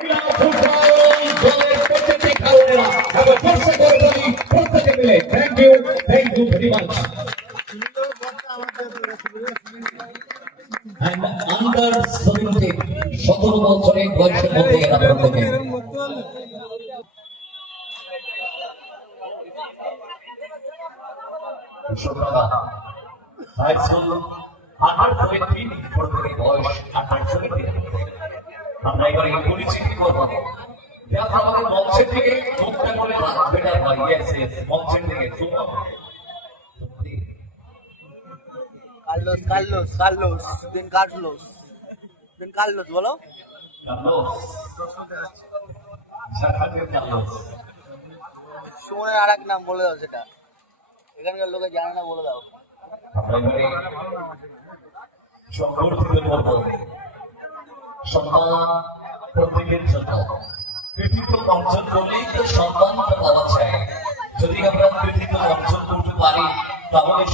Thank you very much. And under 17, 17 বছরের বয়সের মধ্যে এরা প্রত্যেকে হাই স্কুল আন্ডার 17 প্রত্যেকের বয়স আন্ডার 17। আমরা এবারে পরিচিতি করবো। আমাদের মঞ্চের দিকে মুখটা করে বেটার হয়। মঞ্চের দিকে Carlos, Ben Carlos, বলো। সুমনের আর এক নাম বলে দাও, সেটা এখানকার লোকে জানে না, বলে দাও। সম্মান প্রত্যেকের জন্য কৃতিত্ব অর্জন করলেই তো সম্মানটা পাওয়া যায়। যদি আমরা কৃতিত্ব অর্জন করতে পারি তাহলে